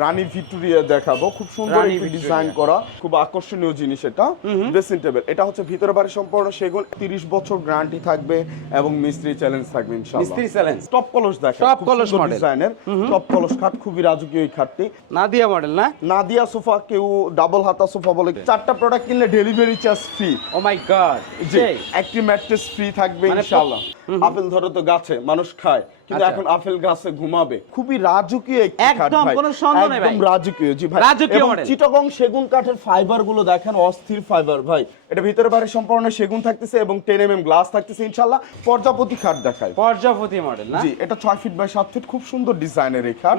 রানী Victoria দেখাবো, খুব সুন্দর একটি ডিজাইন করা, খুব আকর্ষণীয় জিনিস এটা। ড্রেসিং টেবিল এটা হচ্ছে ভিতরে বাড়ি সম্পূর্ণ সেগুন, 30 বছর গ্যারান্টি থাকবে এবং মিস্ত্রি চ্যালেঞ্জ থাকবে ইনশাআল্লাহ। মিস্ত্রি চ্যালেঞ্জ, টপ কলস দেখা, টপ কলস মডেল ডিজাইনের টপ কলস খাট, খুবই রাজকীয় এই খাটটি। নাদিয়া মডেল না? নাদিয়া সোফা, কেউ ডাবল হাতা সোফা বলে। 4টা প্রোডাক্ট কিনলে ডেলিভারি চার্জ ফ্রি। ও মাই গড, জি, একটি ম্যাট্রেস ফ্রি থাকবে ইনশাআল্লাহ। আপেল ধরো তো গাছে মানুষ খায়, কিন্তু এখন আপেল গাছে ঘুমাবে। খুবই রাজকীয় একটি খাট একদম ভাই, কোনো সন্দেহ নাই ভাই, একদম রাজকীয়। জি ভাই, রাজকীয় এবং মডেল। চিটাগং সেগুন কাঠের ফাইবার গুলো দেখেন, অস্থির ফাইবার ভাই। এটা ভিতরে বাইরে সম্পূর্ণ সেগুন থাকতেছে এবং 10 mm গ্লাস থাকতেছে ইনশাআল্লাহ। পর্যাপতি খাট দেখায়, পর্যাপতি মডেল না? জি, এটা 6 ফিট বাই 7 ফিট, খুব সুন্দর ডিজাইনের এই খাট।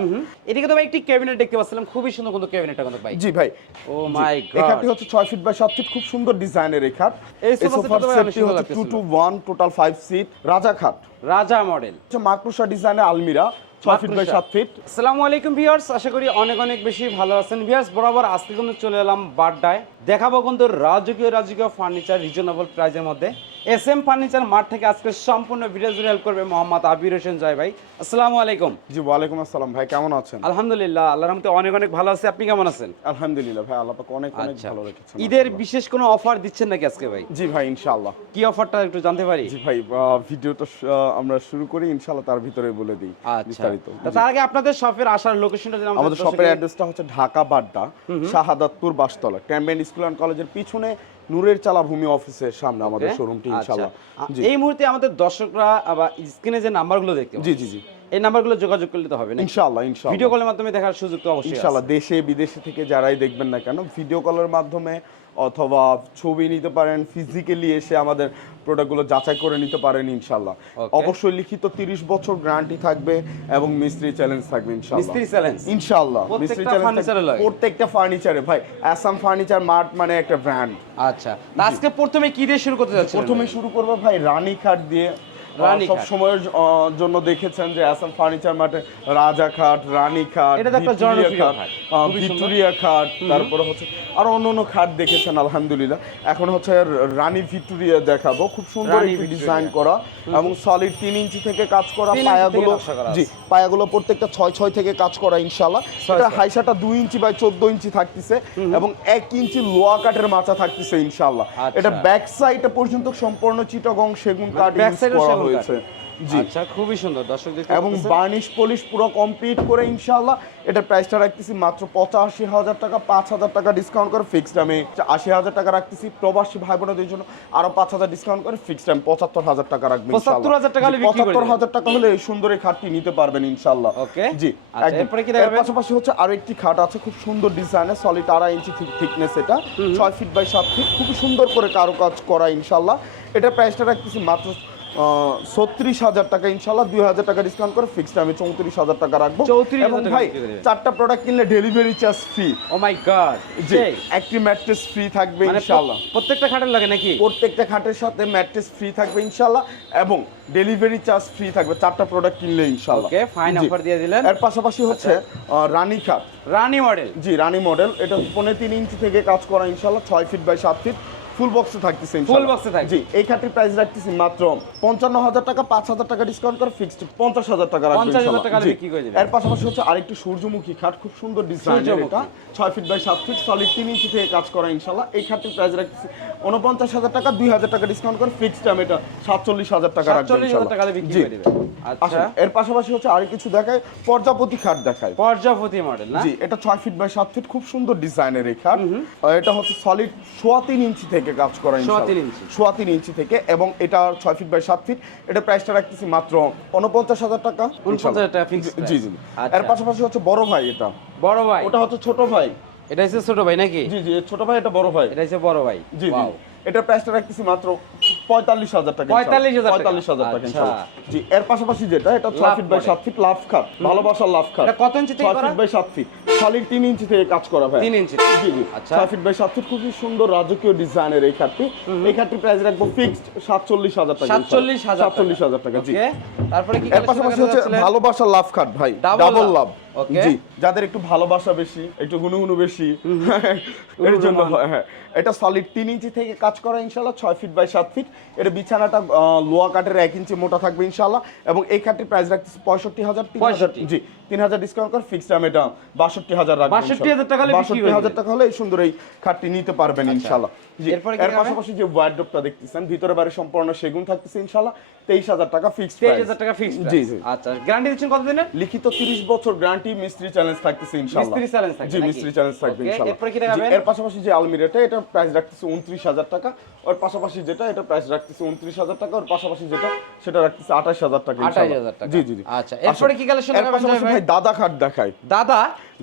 এদিকে তো ভাই একটি ক্যাবিনেট দেখতে পাচ্ছিলাম, খুবই সুন্দর কিন্তু ক্যাবিনেটটা কিন্তু ভাই। জি ভাই, ও মাই এই গড, খাটটি হচ্ছে 6 ফিট বাই 7 ফিট, খুব সুন্দর ডিজাইনের এই খাট। এই এই সোফা সোফার সেটটা ভাই অনেক সেটটি সুন্দর হচ্ছে 2 লাগতেছিল। to 1 টোটাল 5 সিট রাজা খাট। রাজা মডেল, হচ্ছে মাকড়সা ডিজাইনের আলমিরা, 6 ফিট বাই 7 ফিট। আসসালামু আলাইকুম ভিউয়ার্স, আশা করি অনেক অনেক বেশি ভালো আছেন ভিউয়ার্স। বরাবর আজকে কিন্তু চলে এলাম বাড্ডায়, দেখাবো কিন্তু রাজকীয় ফার্নিচার রিজনেবল প্রাইসের মধ্যে। এসএম ফার্নিচার মার্ট থেকে আজকে সম্পূর্ণ ভিডিও জুড়ে হেল্প করবে মোহাম্মদ আবির হোসেন জয় ভাই। আসসালামু আলাইকুম। জি, ওয়ালাইকুম আসসালাম ভাই, কেমন আছেন? আলহামদুলিল্লাহ, আল্লাহর রহমতে অনেক অনেক ভালো আছে, আপনি কেমন আছেন? আলহামদুলিল্লাহ ভাই, আল্লাহ পাক অনেক অনেক আচ্ছা, ভালো রেখেছেন। ঈদের বিশেষ কোনো অফার দিচ্ছেন নাকি আজকে ভাই? জি ভাই, ইনশাআল্লাহ। কি অফারটা একটু জানতে পারি? জি ভাই, ভিডিওটা আমরা শুরু করি ইনশাআল্লাহ, তার ভিতরে বলে দিই আচ্ছা, বিস্তারিত। তা তার আগে আপনাদের শপের আসার লোকেশনটা জানাবো। আমাদের শপের অ্যাড্রেসটা হচ্ছে ঢাকা বাড্ডা, শাহাদাতপুর বাসতলা, ক্যাম্বেন স্কুল অ্যান্ড কলেজের পিছনে নূরের চালা ভূমি অফিসের সামনে আমাদের শোরুমটি ইনশাআল্লাহ। জি, এই মুহূর্তে আমাদের দর্শকরা আবার স্ক্রিনে যে নাম্বারগুলো দেখতে জি জি জি, এই নাম্বারগুলো যোগাযোগ করলে তো হবে না? ইনশাআল্লাহ ইনশাআল্লাহ। ভিডিও কলের মাধ্যমে দেখার সুযোগ তো অবশ্যই আছে। ইনশাআল্লাহ, দেশে বিদেশে থেকে যারাই দেখবেন না কেন, ভিডিও কলের মাধ্যমে অথবা ছবি নিতে পারেন, ফিজিক্যালি এসে আমাদের প্রোডাক্টগুলো যাচাই করে নিতে পারেন ইনশাআল্লাহ। অবশ্যই লিখিত 30 বছর গ্যারান্টি থাকবে এবং মিস্ত্রি চ্যালেঞ্জ থাকবে ইনশাআল্লাহ। মিস্ত্রি চ্যালেঞ্জ ইনশাআল্লাহ, মিস্ত্রি চ্যালেঞ্জ প্রত্যেকটা ফার্নিচারে ভাই। আসাম ফার্নিচার মার্ট মানে একটা ব্র্যান্ড। আচ্ছা, আজকে প্রথমে কি দিয়ে শুরু করতে যাচ্ছেন? প্রথমে শুরু করব ভাই রানী খাট দিয়ে। সব সময়ের জন্য দেখেছেন যে আসাম ফার্নিচার মার্টে রাজা খাট, রানী খাট, এটা তো একটা জনপ্রিয় খাট, ভিক্টোরিয়া খাট, তারপরে হচ্ছে আরো অন্যান্য খাট দেখেছেন আলহামদুলিল্লাহ। এখন হচ্ছে রানী ভিক্টোরিয়া দেখাবো, খুব সুন্দর একটি ডিজাইন করা এবং সলিড 3 ইঞ্চি থেকে কাজ করা। পায়াগুলো, জি, পায়াগুলো প্রত্যেকটা 6 থেকে কাজ করা ইনশাআল্লাহ। এটা হাইসাটা 2 ইঞ্চি বাই 14 ইঞ্চি থাকতেছে এবং 1 ইঞ্চি লোয়া কাঠের মাচা থাকতেছে ইনশাআল্লাহ। এটা ব্যাক সাইডে পর্যন্ত সম্পূর্ণ চিটাগং সেগুন কাঠ ইউজ করা হয়েছে। জি, আচ্ছা, খুবই সুন্দর দর্শক দেখতে এবং বার্নিশ পলিশ পুরো কমপ্লিট করে ইনশাআল্লাহ। এটার প্রাইসটা রাখতেছি মাত্র 85,000 টাকা, 5,000 টাকা ডিসকাউন্ট করে ফিক্সড আমি 80,000 টাকা রাখতেছি। প্রবাসী ভাই বোনদের জন্য আরো 5,000 ডিসকাউন্ট করে ফিক্সড আমি 75,000 টাকা রাখবো ইনশাআল্লাহ। 75,000 টাকা হলে বিক্রি করে 75,000 টাকা হলে এই সুন্দর এই খাটটি নিতে পারবেন ইনশাআল্লাহ। ওকে, জি, আচ্ছা, এরপরে কি এর দেখাবেন? পাশাপাশি হচ্ছে আরো একটি খাট আছে, খুব সুন্দর ডিজাইনের, সলিড 2.5 ইঞ্চি থিকনেস, এটা 6 ফিট বাই 7 ফিট, খুবই সুন্দর করে কারুকাজ করা ইনশাআল্লাহ। এটার প্রাইসটা রাখতেছি মাত্র 36,000 টাকা ইনশাআল্লাহ। 2,000 টাকা ডিসকাউন্ট করে ফিক্সড আমি 34,000 টাকা রাখবো। এবং ভাই 4টা প্রোডাক্ট কিনলে ডেলিভারি চার্জ ফ্রি। ও মাই গড, জি, একটি ম্যাট্রেস ফ্রি থাকবে ইনশাআল্লাহ। প্রত্যেকটা খাটের লাগে নাকি? প্রত্যেকটা খাটের সাথে ম্যাট্রেস ফ্রি থাকবে ইনশাআল্লাহ এবং ডেলিভারি চার্জ ফ্রি থাকবে 4টা প্রোডাক্ট কিনলে ইনশাআল্লাহ। ওকে, ফাইন অফার দিয়ে দিলেন। এর পাশাপাশি হচ্ছে রানী খাট, রানী মডেল। জি, রানী মডেল। এটা 3.5 ইঞ্চি থেকে কাজ করা ইনশাআল্লাহ, 6 ফিট বাই 7 ফিট, ফুল বক্সে থাকতেছে ইনশাআল্লাহ। ফুল বক্সে থাকবে। জি, এই খাটের প্রাইস রাখতেছি মাত্র 55,000 টাকা, 5,000 টাকা ডিসকাউন্ট করে ফিক্সড 50,000 টাকা রাখবো 50,000 টাকা ইনশাআল্লাহ। বিক্রি করে দিবেন। এর পাশাপাশি হচ্ছে আরেকটু সূর্যমুখী খাট, খুব সুন্দর ডিজাইনের, এটা 6 ফিট বাই 7 ফিট, সলিড 3 ইঞ্চি থেকে কাজ করা ইনশাআল্লাহ। এই খাটের প্রাইস রাখতেছি 49,000 টাকা, 2,000 টাকা ডিসকাউন্ট করে ফিক্সড আমি এটা 47,000 টাকা রাখবো 47,000 টাকা বিক্রি করে দিবেন। আচ্ছা, এর পাশাপাশি হচ্ছে আরেক কিছু দেখায়, পর্যাপতি খাট দেখায়। পর্যাপতি মডেল না? জি, এটা 6 ফিট বাই 7 ফিট, খুব সুন্দর ডিজাইনের এই খাট। এটা হচ্ছে সলিড 3.25 ইঞ্চি থেকে কাজ করা ইনশাআল্লাহ, 3.25 ইঞ্চি থেকে, এবং এটা 6 ফিট বাই 7 ফিট। এটা প্রাইসটা রাখতেছি মাত্র 49,000 টাকা, 49,000 টাকা ফিক্স। জি জি। এর পাশাপাশি হচ্ছে বড় ভাই, এটা বড় ভাই, ওটা হচ্ছে ছোট ভাই। এটা হচ্ছে ছোট ভাই নাকি? জি জি, ছোট ভাই, এটা বড় ভাই। এটা হচ্ছে বড় ভাই। জি জি, এটা প্রাইসটা রাখতেছি মাত্র 45,000 টাকা, 45,000 টাকা ইনশাআল্লাহ। জি, এর পাশাপাশি যেটা, এটা 6 ফিট বাই 7 ফিট লাভ খাট, ভালোবাসার লাভ খাট। এটা কত ইঞ্চি থেকে 6 ফিট বাই 7 ফিট, সলিড 3 ইঞ্চি থেকে কাজ করা ভাই। 3 ইঞ্চি, জি জি। আচ্ছা, 6 ফিট বাই 7 ফিট, খুবই সুন্দর রাজকীয় ডিজাইনের এই খাটটি। এই খাটটির প্রাইস রাখবো ফিক্সড 47,000 টাকা, 47,000 টাকা। জি, তারপরে কি? এর পাশাপাশি হচ্ছে ভালোবাসার লাভ খাট ভাই, ডাবল লাভ। জি, যাদের একটু ভালোবাসা বেশি, একটু গুনুগুনু বেশি, এর জন্য হ্যাঁ, এটা সলিড 3 ইঞ্চি থেকে কাজ করা ইনশাআল্লাহ, 6 ফিট বাই 7 ফিট। এটা বিছানাটা লোয়া কাঠের 1 ইঞ্চি মোটা থাকবে ইনশাআল্লাহ। এবং এই খাটটির প্রাইস রাখতেছি 65,000, 3,000। জি, 3000 ডিসকাউন্ট করে ফিক্সড দাম এটা 62000 রাখবেন। 62000 টাকা হলে বিক্রি করবেন। 62000 টাকা হলে এই সুন্দর এই খাটটি নিতে পারবেন ইনশাআল্লাহ। জি, এরপরে এর পাশাপাশি যে ওয়ার্ডরোবটা দেখতেছেন ভিতরে বাইরে সম্পূর্ণ সেগুন থাকতেছে ইনশাআল্লাহ 23000 টাকা ফিক্সড প্রাইস। 23000 টাকা ফিক্সড জি জি। আচ্ছা, গ্যারান্টি দিচ্ছেন কত দিনের? লিখিত 30 বছর গ্যারান্টি, মিস্ত্রি চ্যালেঞ্জ থাকতেছে ইনশাআল্লাহ। মিস্ত্রি চ্যালেঞ্জ থাকবে জি, নাকি? মিস্ত্রি চ্যালেঞ্জ থাকবে Okay, ইনশাআল্লাহ। এরপরে কি দেখাবেন? জি, এর পাশাপাশি যে আলমিরাটা এটা প্রাইস রাখতেছে 29000 টাকা, ওর পাশাপাশি যেটা এটা প্রাইস রাখতেছে 29000 টাকা, ওর পাশাপাশি যেটা সেটা রাখতেছে 28000 টাকা ইনশাআল্লাহ। 28000 টাকা। জি জি জি। আচ্ছা, এরপরে কি কালেকশন এর দেখাবেন পাশাপাশি ভাই? ভাই দাদা খাট দেখাই।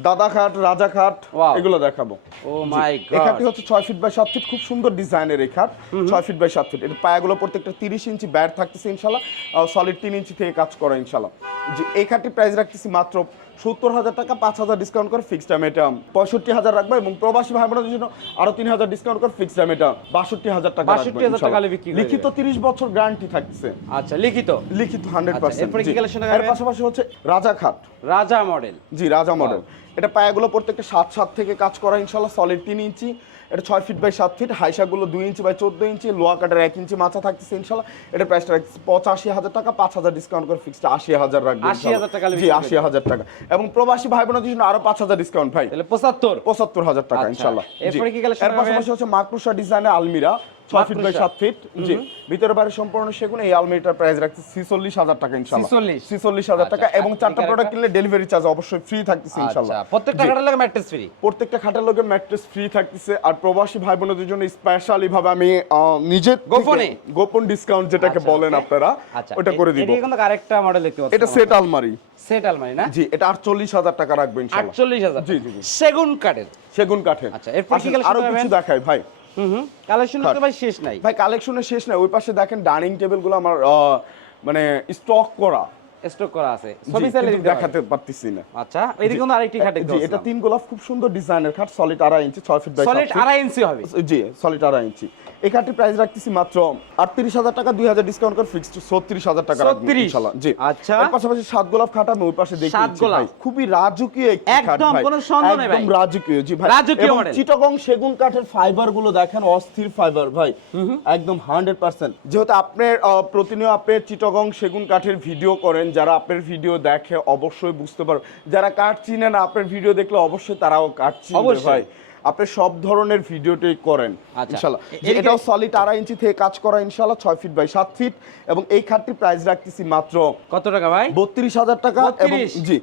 দাদা খাট, রাজা খাট Wow. এগুলো দেখাবো। ও মাই এই গড, খাটটি হচ্ছে 6 ফিট বাই 7 ফিট, খুব সুন্দর ডিজাইনের এই খাট। 6 ফিট বাই 7 ফিট, এর পায়াগুলো প্রত্যেকটা 30 ইঞ্চি ব্যাট থাকতেছে ইনশাআল্লাহ, সলিড 3 ইঞ্চি থেকে কাজ করা ইনশাআল্লাহ। জি, এই খাটটি প্রাইস রাখতেছি মাত্র 70000 টাকা, 5000 ডিসকাউন্ট করে ফিক্সড টাইম এটা 65000 রাখবো, এবং প্রবাসী ভাই বোনদের জন্য আরো 3000 ডিসকাউন্ট করে ফিক্সড টাইম এটা 62000 টাকা রাখবো 62000 টাকা ইনশাআল্লাহ। বিক্রি করবে। লিখিত 30 বছর গ্যারান্টি থাকতেছে, আচ্ছা লিখিত। লিখিত 100%। এরপরে কি জি। কালেকশন এর দেখাবেন? পাশাপাশি হচ্ছে রাজা খাট। রাজা মডেল। জি, রাজা মডেল। এটা পায়াগুলো প্রত্যেকটা 7 থেকে কাজ করা ইনশাআল্লাহ, সলিড 3 ইঞ্চি। এটা 6 ফিট বাই 7 ফিট, হাইসাগুলো 2 ইঞ্চি বাই 14 ইঞ্চি, লোয়া কাটার 1 ইঞ্চি মাথা থাকতেছে ইনশাআল্লাহ। এটা প্রাইসটা রাখতেছে 85000 টাকা, 5000 ডিসকাউন্ট করে ফিক্সড 80000 রাখবেন 80000 টাকা জি, 80000 টাকা। এবং প্রবাসী ভাই বোনদের জন্য আরো 5000 ডিসকাউন্ট ভাই, তাহলে 75000 টাকা আচ্ছা। ইনশাআল্লাহ। জি। এরপরে কি কালেকশন এর দেখাবেন? পাশাপাশি হচ্ছে মাকড়সা ডিজাইনের আলমিরা 6 ফিট বাই 7 ফিট। জি, ভিতরে বাইরে সম্পূর্ণ সেগুন। এই আলমিরাটার প্রাইস রাখছে 46000 টাকা ইনশাআল্লাহ। 46000 টাকা, আচ্ছা, এবং আর 4টা কি প্রোডাক্ট কিনলে ডেলিভারি চার্জ অবশ্যই ফ্রি থাকতেছে ইনশাআল্লাহ। আচ্ছা, প্রত্যেকটা খাটের লাগে ম্যাট্রেস ফ্রি। প্রত্যেকটা খাটের লগে ম্যাট্রেস ফ্রি থাকতেছে। আর প্রবাসী ভাই বোনদের জন্য স্পেশালি ভাবে আমি নিজে গোপনে? গোপন ডিসকাউন্ট যেটাকে আচ্ছা, বলেন okay। আপনারা, আচ্ছা, ওটা করে দিব। এটা কিন্তু আরেকটা মডেল দেখতে পাচ্ছি। এটা সেট আলমারি। সেট আলমারি না? জি, এটা 48000 টাকা রাখবো ইনশাআল্লাহ। 48000। জি, জি, জি। সেগুন কাঠের। সেগুন কাঠের। আচ্ছা, এরপর কি কালেকশন আরো দেখাবেন? কিছু দেখাই ভাই। কালেকশন তো ভাই শেষ নাই। ভাই কালেকশনের শেষ নাই। ওই পাশে দেখেন ডাইনিং টেবিলগুলো আমার মানে স্টক করা, স্টক করা আছে, জি, ছবি চাইলে কিন্তু দিতে দেখাতে পারতেছি না। আচ্ছা, এদিকে কিন্তু আরেকটি খাট দেখতে জি, পাচ্ছি। এটা 3 গোলাপ, খুব সুন্দর ডিজাইনের খাট, solid 2.5 inch, 6 feet by 7 solid feet. 2.5 inch হবে। জি, সলিড 2.5 ইঞ্চি। এই খাটটির প্রাইস রাখতেছি মাত্র 38000 টাকা, 2000 ডিসকাউন্ট করে ফিক্সড 36000 টাকা রাখবো 36 ইনশাআল্লাহ। জি। আচ্ছা। এর পাশাপাশি 7 গোলাপ খাট আমি ওই পাশে দেখি 7 গোলাপ। খুবই রাজকীয় একটি খাট একদম ভাই, কোনো সন্দেহ নাই ভাই। একদম রাজকীয়। জি ভাই, রাজকীয় এবং মডেল। চিটাগং সেগুন কাঠের ফাইবার গুলো দেখেন, অস্থির ফাইবার ভাই, একদম 100%। যেহেতু আপনার প্রতিনিয়ত আপনার চিটাগং সেগুন কাঠের ভিডিও করেন, যারা আপনার ভিডিও দেখে অবশ্যই বুঝতে পারবে, যারা কাঠ চিনে না আপনার ভিডিও দেখলে অবশ্যই তারাও কাঠ চিনবে অবশ্যই। ভাই। আপনি সব ধরনের ভিডিওটাই করেন আচ্ছা। ইনশাআল্লাহ। যে এটাও সলিড 2.5 ইঞ্চি থেকে কাজ করা ইনশাআল্লাহ, 6 ফিট বাই 7 ফিট। এবং এই খাটটির প্রাইস রাখতেছি মাত্র কত টাকা ভাই? 32000 টাকা, এবং 32? জি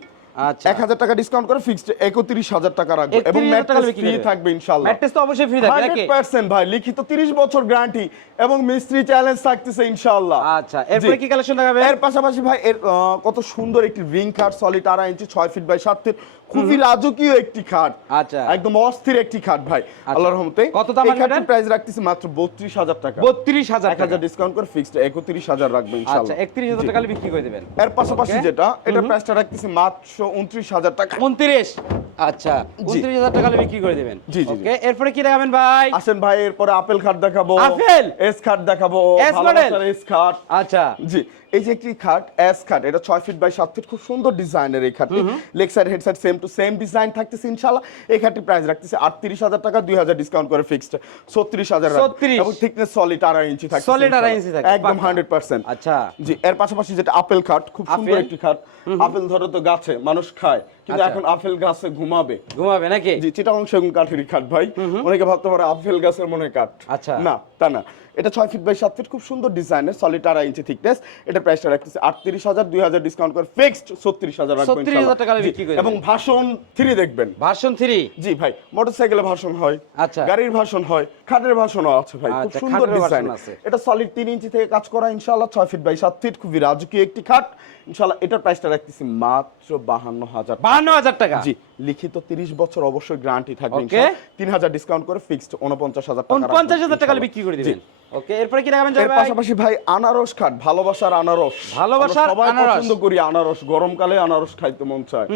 আচ্ছা, 1000 টাকা ডিসকাউন্ট করে ফিক্সড 31000 টাকা রাখবো, এবং 31,000 টাকা ম্যাট্রেস বিক্রি ফ্রি করবে। থাকবে ইনশাআল্লাহ। ম্যাট্রেস তো অবশ্যই ফ্রি থাকবে নাকি? 100% ভাই, লিখিত 30 বছর গ্যারান্টি, এবং মিস্ত্রি চ্যালেঞ্জ থাকতেছে ইনশাআল্লাহ। আচ্ছা, এরপরে জি। কি কালেকশন দেখাবে? এর পাশাপাশি ভাই এর কত সুন্দর একটি রিং খাট, solid 2.5 inch, 6 feet by 7 feet, খুবই রাজকীয় একটি খাট। আচ্ছা, একদম অস্থির একটি খাট ভাই, আল্লাহর রহমতে। কত দাম এই আছে খাটের এটার? প্রাইস রাখতেছি মাত্র 32000 টাকা, 32000 টাকা। 1000 ডিসকাউন্ট করে ফিক্সড 31000 রাখবো আচ্ছা, ইনশাআল্লাহ। 31000 টাকা বিক্রি করে দিবেন। এর পাশাপাশি Okay। যেটা এটার প্রাইসটা রাখতেছি মাত্র 29000 টাকা। 29। আচ্ছা, 29000 টাকা বিক্রি করে দিবেন। জি, জি, জি। ওকে, এরপরে কি দেখাবেন ভাই? আসেন ভাই, এরপরে আপেল খাট দেখাবো, আপেল? এস খাট দেখাবো, এস মডেল? ভালোবাসার এস খাট। আচ্ছা, জি, এই যে একটি খাট এস খাট, এটা 6 ফিট বাই 7 ফিট, খুব সুন্দর ডিজাইনের এই খাটটি। Leg side head side same to same design থাকতেছে ইনশাআল্লাহ। এই খাটটির প্রাইস রাখতেছে 38000 টাকা, 2000 ডিসকাউন্ট করে ফিক্সড 36000 রাখবো, 36 এবং থিকনেস সলিড 2.5 ইঞ্চি থাকছে Solid 2.5 ইঞ্চি থাকবে, একদম পাক্কা। 100%। আচ্ছা। জি, এর পাশাপাশি যেটা আপেল খাট, খুব সুন্দর আপেল? একটি খাট। আপেল ধরো তো গাছে মানুষ খায়, কিন্তু আচ্ছা। এখন আপেল গাছে ঘুমাবে। ঘুমাবে নাকি? জি, চিটাগং সেগুন কাঠেরই খাট ভাই। অনেকে ভাবতে পারে আপেল গাছের মনে হয় কাঠ। আচ্ছা। না, তা না। এটা 6 ফিট বাই 7 ফিট, খুব সুন্দর ডিজাইনের, সলিড 2.5 ইঞ্চি থিকনেস। এটা প্রাইসটা রাখতেছে 38000, 2000 ডিসকাউন্ট করে ফিক্সড 36000 রাখবেন 36000 টাকা ইনশাআল্লাহ। বিক্রি করে জি, এবং ভার্সন 3 দেখবেন। ভার্সন 3। জি ভাই, মোটরসাইকেলের ভার্সন হয়, আচ্ছা। গাড়ির ভার্সন হয়, খাটের ভার্সনও আছে ভাই, খুব আচ্ছা, সুন্দর খাটেরও ডিজাইন। version আছে। এটা সলিড 3 ইঞ্চি থেকে কাজ করা ইনশাআল্লাহ, 6 ফিট বাই 7 ফিট, খুবই রাজকীয় একটি খাট ইনশাআল্লাহ। এটার প্রাইসটা রাখতেছি মাত্র 52000 টাকা। 52000 টাকা। জি, লিখিত 30 বছর অবশ্যই গ্যারান্টি থাকবে Okay। ইনশাআল্লাহ। 3000 ডিসকাউন্ট করে ফিক্সড 49000 টাকা। 49000 টাকা ইনশাআল্লাহ। বিক্রি করে জি। দিবেন। ওকে, এরপরে কি দেখাবেন এর ভাই? পাশাপাশি ভাই আনারস খাট, ভালোবাসার আনারস। ভালোবাসার আমরা সবাই আনারস। পছন্দ করি আনারস, গরমকালে আনারস খাইতে মন চায়।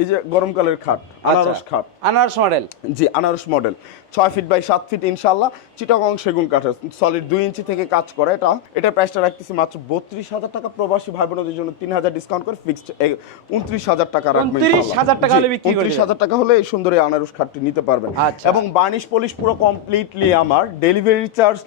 এই যে গরমকালের খাট, আনারস খাট। আনারস মডেল। জি, আনারস মডেল, 6 ফিট বাই 7 ফিট ইনশাআল্লাহ, চিটাগং সেগুন কাঠের, সলিড 2 ইঞ্চি থেকে কাজ করে। এটার প্রাইসটা রাখতেছি মাত্র 32000 টাকা, প্রবাসী ভাই বোনদের জন্য 3000 ডিসকাউন্ট করে ফিক্সড 29000 টাকা রাখবেন 29000 টাকা হলে বিক্রি করে দিবেন। 29000 টাকা হলে এই সুন্দর এই আনারস খাটটি নিতে পারবেন। আচ্ছা। এবং বার্নিশ পলিশ পুরো কমপ্লিটলি আমার, ডেলিভারি চার্জ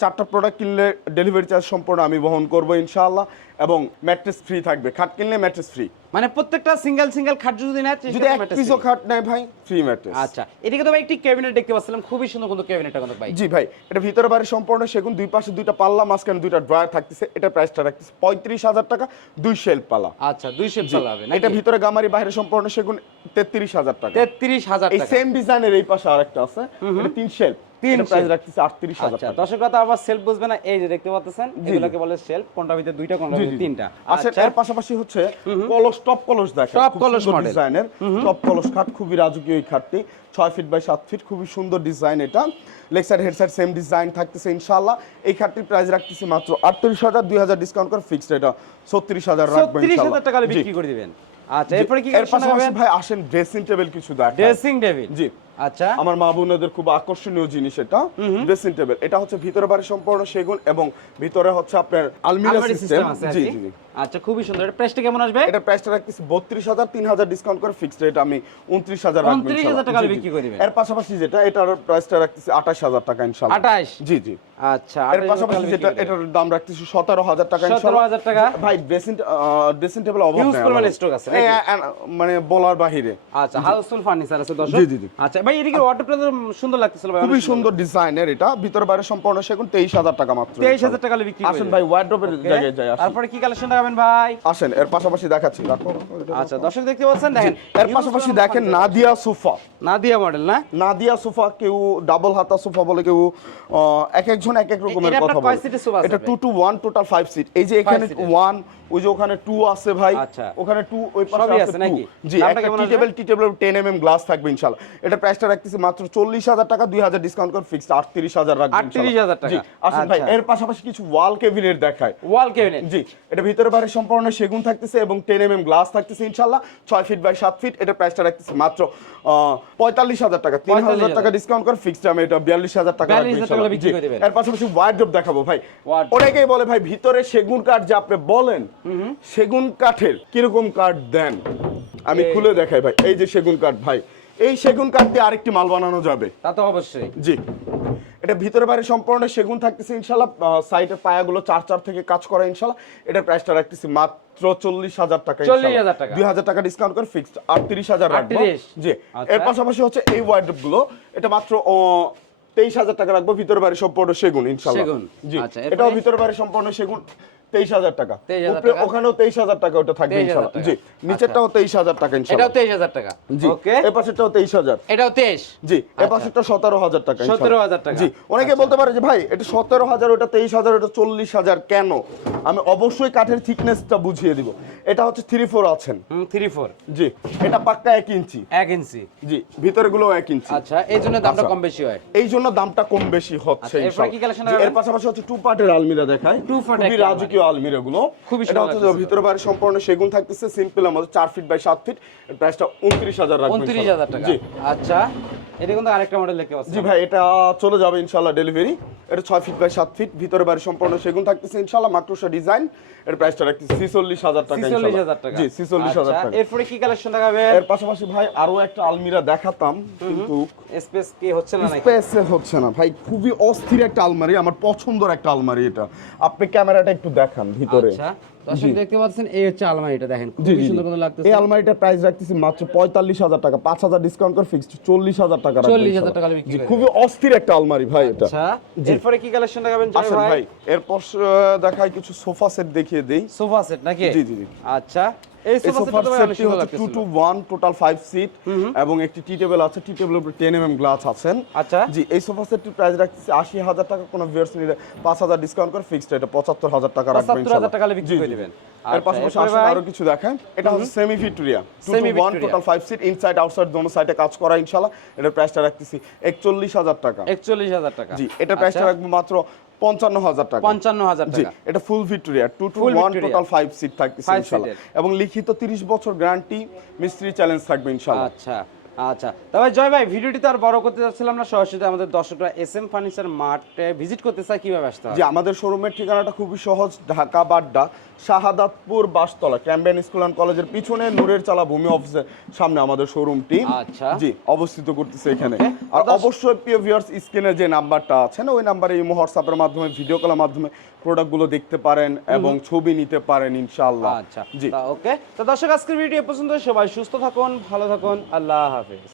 4টা প্রোডাক্ট কিনলে ডেলিভারি চার্জ সম্পূর্ণ আমি বহন করব ইনশাআল্লাহ। এবং ম্যাট্রেস ফ্রি থাকবে, খাট কিনলে ম্যাট্রেস ফ্রি। মানে প্রত্যেকটা সিঙ্গেল সিঙ্গেল খাট যদি নেয় যদি এক পিসও খাট নেয় ভাই ফ্রি ম্যাট্রেস। আচ্ছা, এদিকে তো ভাই একটি ক্যাবিনেট দেখতে পাচ্ছিলাম, খুবই সুন্দর কিন্তু ক্যাবিনেটটা কিন্তু ভাই। জি ভাই, এটা ভিতরে বাইরে সম্পূর্ণ সেগুন, দুই পাশে দুইটা পাল্লা, মাঝখানে দুইটা ড্রয়ার থাকতেছে। এটা প্রাইসটা রাখতেছে 35,000 টাকা, 2 শেলফ পাল্লা। আচ্ছা, 2 শেলফ পাল্লা হবে। এটা ভিতরে গামারি, বাইরে সম্পূর্ণ সেগুন, 33,000 টাকা। 33,000 এই টাকা। সেম ডিজাইনের এই পাশে আরেকটা আছে, এটা 3 শেলফ, 3 প্রাইস রাখতেছে 38,000 আচ্ছা, টাকা। দর্শকরা তো আবার সেলফ বুঝবে না, এই যে দেখতে পাচ্ছেন এগুলোকে বলে সেলফ, কোনটা ভিতরে দুইটা, কোনটা ভিতরে তিনটা। আচ্ছা, এর পাশাপাশি হচ্ছে কলস, টপ কলস দেখেন, টপ খুব কলস সুন্দর মডেল। ডিজাইনের টপ কলস খাট, খুবই রাজকীয় এই খাটটি, 6 ফিট বাই 7 ফিট, খুবই সুন্দর ডিজাইন। এটা leg side head side same design থাকতেছে ইনশাআল্লাহ। এই খাটটির প্রাইস রাখতেছি মাত্র 38,000, 2,000 ডিসকাউন্ট করে ফিক্সড এটা 36,000 রাখবো ইনশাআল্লাহ। 36,000 টাকা বিক্রি করে দিবেন। আচ্ছা, জি, এরপরে কি এর পাশাপাশি ভাই আসেন ড্রেসিং টেবিল কিছু দেখাই। Dressing table. জি, আচ্ছা, আমার মা বোনদের খুব আকর্ষণীয় জিনিস এটা, ড্রেসিং টেবিল। এটা হচ্ছে ভিতরে বাড়ি সম্পূর্ণ সেগুন এবং ভিতরে হচ্ছে আপনার আলমিরা সিস্টেম। জি জি জি। আচ্ছা, খুবই সুন্দর। এর প্রাইসটা কেমন আসবে? এটা প্রাইসটা রাখতেছি 32,000, 3,000 ডিসকাউন্ট করে ফিক্সড রেট আমি 29,000 রাখবো 29,000 টাকা বিক্রি করে দিবেন। এর পাশাপাশি যেটা এটার প্রাইসটা রাখতেছি 28,000 টাকা ইনশাআল্লাহ। 28? জি জি। আচ্ছা, এর পাশাপাশি যেটা এটার দাম রাখতেছি 17,000 টাকা ইনশাআল্লাহ। 17,000 টাকা। ভাই ড্রেসিং টেবিল অভাব হিউজ নাই পরিমাণ আমাদের। স্টক আছে এই, মানে বলার বাহিরে। আচ্ছা, হাউসফুল ফার্নিচার আছে দর্শক। জি, জি, জি। আচ্ছা ভাই, এদিকে ওয়াটারপ্রুফটা সুন্দর লাগতেছিল ভাই, খুবই সুন্দর ডিজাইনের এটা, ভিতর বাইরে সম্পূর্ণ সেগুন, 23,000 টাকা মাত্র। 23,000 টাকা বিক্রি করে আসেন দিবেন। ভাই, ওয়ার্ড্রোবের Okay, জায়গায় যাই। আসেন তারপরে কি কালেকশন দেখাবেন ভাই? আসেন, এর পাশাপাশি দেখাচ্ছি, রাখো। আচ্ছা, দর্শক দেখতে পাচ্ছেন, দেখেন এর পাশাপাশি দেখেন নাদিয়া সোফা। নাদিয়া মডেল না? নাদিয়া সোফা, কেউ ডাবল হাতা সোফা বলে, কেউ এক একজন এক এক রকমের এটা কথা আপনার কয় বলে। সিটের সোফা আছে এটা ভাই? 2 to 1 টোটাল 5 সিট। এই যে এখানে 5 সিটের। 1, ওই যে ওখানে 2 আছে ভাই। আচ্ছা। ওখানে 2, ওই পাশে সবই আছে আছে 2 নাকি? জি, দামটা একটা কেমন টি টেবিল 10 mm গ্লাস থাকবে ইনশাআল্লাহ। এটা প্রাইসটা রাখতেছি মাত্র 40,000 টাকা, 2,000 ডিসকাউন্ট করে ফিক্সড 38,000 রাখবেন ইনশাআল্লাহ। 38,000 টাকা। জি, আসেন ভাই, আচ্ছা। এর পাশাপাশি কিছু ওয়াল ক্যাবিনেট দেখায়। ওয়াল ক্যাবিনেট। জি, এটা ভিতরে বাইরে সম্পূর্ণ সেগুন থাকতেছে এবং 10 mm গ্লাস থাকতেছে ইনশাআল্লাহ, 6 ফিট বাই 7 ফিট। এটা প্রাইসটা রাখতেছে মাত্র 45,000 টাকা, 3,000 টাকা ডিসকাউন্ট করে ফিক্সড আমি এটা 42,000 টাকা রাখবো 42,000 টাকা ইনশাআল্লাহ। বিক্রি জি, করে দিবেন। এর পাশাপাশি ওয়ার্ডরোব দেখাবো ভাই। Wardrobe। অনেকেই বলে ভাই ভিতরে সেগুন কাঠ যে আপনি বলেন, সেগুন কাঠের কিরকম কাঠ দেন, আমি খুলে দেখাই ভাই। এই যে সেগুন কাঠ ভাই, এই সেগুন কাঠ দিয়ে আরেকটি মাল বানানো যাবে। তা তো অবশ্যই। জি, এটা ভিতরে বাইরে সম্পূর্ণ সেগুন থাকতেছে ইনশাআল্লাহ, সাইডের পায়াগুলো 4 থেকে কাজ করা ইনশাআল্লাহ। এটা প্রাইসটা রাখতেছি মাত্র 40,000 টাকা, 40,000 টাকা। 2,000 টাকা ডিসকাউন্ট করে ফিক্সড 38,000 রাখবো। 38? জি, আচ্ছা। এর পাশাপাশি হচ্ছে এই ওয়ার্ডরোব গুলো, এটা মাত্র 23,000 টাকা রাখবো, ভিতরে বাইরে সম্পূর্ণ সেগুন ইনশাআল্লাহ। সেগুন। জি, আচ্ছা, এরপরে? এটাও ভিতরে বাইরে সম্পূর্ণ সেগুন, 23,000 টাকা। 23,000 উপরে টাকা। ওখানেও 23,000 টাকা ওটা থাকবে 23,000 ইনশাআল্লাহ। টাকা। জি, নিচেরটাও 23,000 টাকা এটাও ইনশাআল্লাহ। 23,000 টাকা। জি, ওকে, এই পাশেরটাও 23,000। এটাও 23। জি, এর পাশেরটা 17,000 টাকা ইনশাআল্লাহ। 17,000 টাকা। জি, অনেকে বলতে পারে যে ভাই এটা 17,000, ওটা 23,000, ওটা 40,000 কেন? আমি অবশ্যই কাঠের থিকনেসটা বুঝিয়ে দিব। এটা হচ্ছে 3/4 আছেন। 3/4। জি, এটা পাক্কা 1 ইঞ্চি। 1 ইঞ্চি। জি, ভিতরে গুলো 1 ইঞ্চি। আচ্ছা, এই জন্য দামটা আচ্ছা। কম বেশি হয়। এই জন্য দামটা কম বেশি হচ্ছে আচ্ছা, এরপরে কি কালেকশন ইনশাআল্লাহ। জি, দেখাবেন? এর পাশাপাশি হচ্ছে 2 পার্টের আলমিরা দেখায়। 2 part খুবই একটা রাজকীয় আলমিরা গুলো। খুবই এটা সুন্দর হচ্ছে লাগতেছে। ভিতরে বাইরে সম্পূর্ণ সেগুন থাকতেছে, সিম্পল আমাদের 4 ফিট বাই 7 ফিট। এর প্রাইসটা 29,000 রাখবেন 29,000 টাকা। জি আচ্ছা, এটা কিন্তু আরেকটা মডেল দেখতে পাচ্ছি। জি ভাই, এটা চলে যাবে ইনশাআল্লাহ ডেলিভারি। এটা 6 ফিট বাই 7 ফিট, ভিতরে বাইরে সম্পূর্ণ সেগুন থাকতেছে ইনশাআল্লাহ, মাকড়সা ডিজাইন। এর প্রাইসটা রাখতেছি 46,000 টাকা ইনশাআল্লাহ। 46,000 টাকা। জি, 46,000 আচ্ছা, টাকা। এরপরে কি কালেকশন দেখাবেন? এর পাশাপাশি ভাই আরো একটা আলমিরা দেখাতাম, কিন্তু স্পেস কি হচ্ছে না নাকি? স্পেসে হচ্ছে না ভাই। খুবই অস্থির একটা আলমারি, আমার পছন্দের একটা আলমারি এটা। আপনি ক্যামেরাটা একটু দেখান ভিতরে। আচ্ছা, দর্শক দেখতে পাচ্ছেন, এই হচ্ছে আলমারিটা, দেখেন জি, খুবই জি, সুন্দর জি। করে লাগতেছে। এই আলমারিটার প্রাইস রাখতেছি মাত্র 45,000 টাকা, 5,000 ডিসকাউন্ট করে ফিক্সড 40,000 টাকা রাখবেন 40,000 টাকা বিক্রি জি, করে খুবই অস্থির একটা আলমারি ভাই এটা। আচ্ছা, জি। এরপরে কি কালেকশন দেখাবেন জয় আসেন ভাই? ভাই, এরপর দেখাই কিছু সোফা সেট দেখিয়ে দেই। সোফা সেট নাকি? জি, জি, জি। আচ্ছা, এই এই সোফা সোফার সেটটা অনেক সেটটি সুন্দর হচ্ছে 2 লাগতেছিল। to 1 টোটাল 5 সিট এবং একটি টি টেবিল আছে। টি টেবিলের উপরে 10 mm গ্লাস আছেন। আচ্ছা। জি, এই সোফা সেটটির প্রাইস রাখতেছি 80,000 টাকা, কোন ভিউয়ার্স নিলে 5,000 ডিসকাউন্ট করে ফিক্সড এটা 75,000 টাকা রাখবেন 75,000 ইনশাআল্লাহ। টাকা বিক্রি জি, করে জি। দিবেন। এর আচ্ছা, পাশাপাশি এরপরে আসেন ভাই? আরো কিছু দেখান। এটা হচ্ছে semi Victoria 2 to Semi 1 Victoria। Total 5 seat, inside outside দোনো সাইডে কাজ করা ইনশাআল্লাহ। এটার প্রাইসটা রাখতেছি 41,000 টাকা। 41,000 টাকা। জি, এটা প্রাইসটা আচ্ছা, রাখবো মাত্র 55,000 টাকা। 55,000 জি, টাকা। এটা full Victoria 2 to Full 1 Victoria। Total 5 seat থাকতেছে 5 ইনশাআল্লাহ, seater। এবং লিখিত 30 বছর গ্যারান্টি, মিস্ত্রি চ্যালেঞ্জ থাকবে ইনশাআল্লাহ। আচ্ছা আচ্ছা, তবে জয় ভাই, ভিডিওটি তো আর বড় করতে যাচ্ছিলাম না, সরাসরি আমাদের দর্শকরা SM ফার্নিচার মার্টে ভিজিট করতে চায়, কিভাবে আসতে যে হয়? আমাদের শোরুমের ঠিকানাটা খুবই সহজ, Dhaka Badda Shahadatpur Bastala Cambrian school and কলেজের পিছনে নূরের চালা ভূমি অফিসের সামনে আমাদের শোরুমটি আচ্ছা। জি অবস্থিত করতেছে এখানে। Okay. আর অবশ্যই প্রিয় ভিউয়ার্স স্ক্রিনে যে নাম্বারটা আছে না ওই নাম্বারে ইমো হোয়াটসঅ্যাপের মাধ্যমে ভিডিও কলের মাধ্যমে প্রোডাক্টগুলো দেখতে পারেন এবং ছবি নিতে পারেন ইনশাআল্লাহ। আচ্ছা জি ওকে, তো দর্শক আজকের ভিডিও এ পর্যন্ত। সবাই সুস্থ থাকুন, ভালো থাকুন, আল্লাহ হাফেজ।